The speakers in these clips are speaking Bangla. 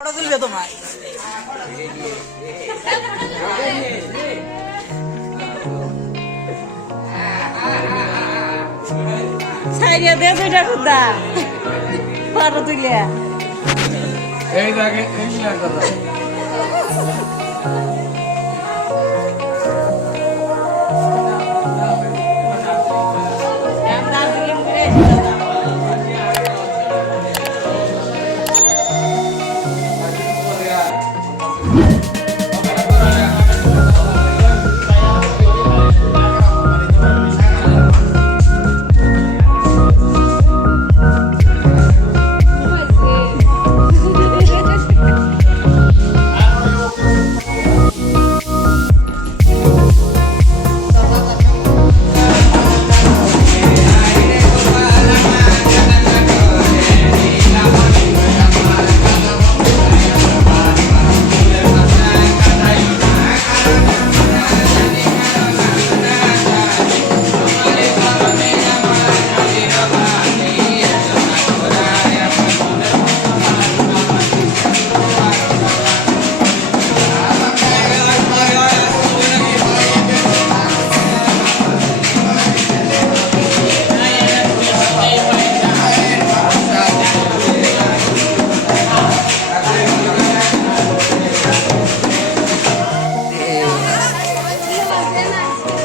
ফটো তুলবে তোমায় সাইডে দে দুইটা খুদা ফটো তুলে এই দেখে এই কথা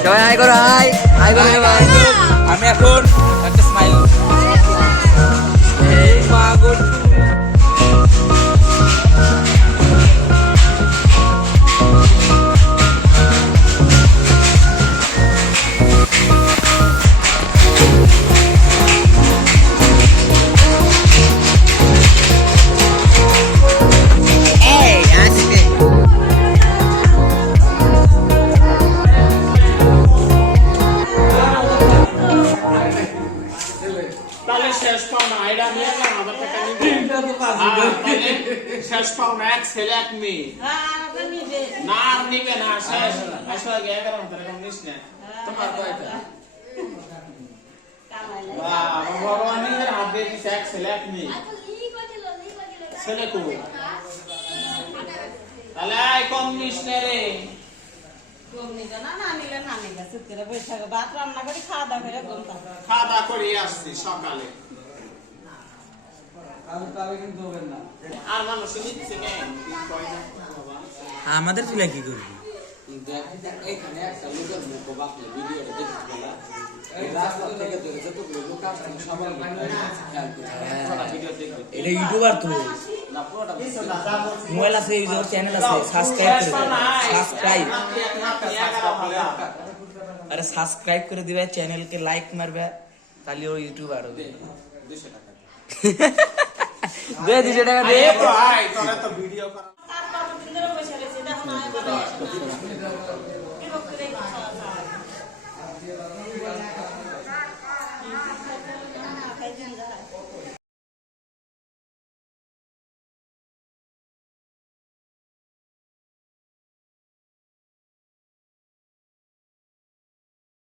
সবাই হাই করো, হাই হাই করো সবাই। আমি এখন একটা স্মাইল এই পাগল এই আসবে তাহলে শেষ পাওনা এটা নিয়ে গেলাম আমাদের টাকা নিবে শেষ পাওনা এক ছেলে এক মেয়ে না আর নিবে না শেষ আসলে 11 টাকা নিস না তোমার কয়টা ভগবান নিজের হাত দিয়ে দিছে এক ছেলে এক মেয়ে ছেলে কো তাহলে আই কম নিস না রে খাওয়া দাওয়া করে আসছি সকালে আর মানুষ নিচ্ছে কেন কয় না বাবা আমাদের তুলে কি করবি এখানে একটা লোকের মুখ বাকলে ভিডিওটা দেখতে পেলা রাস্তা থেকে ধরে যতগুলো লোক আসছে সবাই খেয়াল করছে ভিডিও দেখবে এটা ইউটিউবার তো না পুরোটা মোবাইল আছে ইউটিউব চ্যানেল আছে সাবস্ক্রাইব করে সাবস্ক্রাইব আরে সাবস্ক্রাইব করে দিবে চ্যানেলকে লাইক মারবে তাহলে ও ইউটিউবার হবে 200 টাকা দে 200 টাকা দে ভাই তোরা তো ভিডিও করা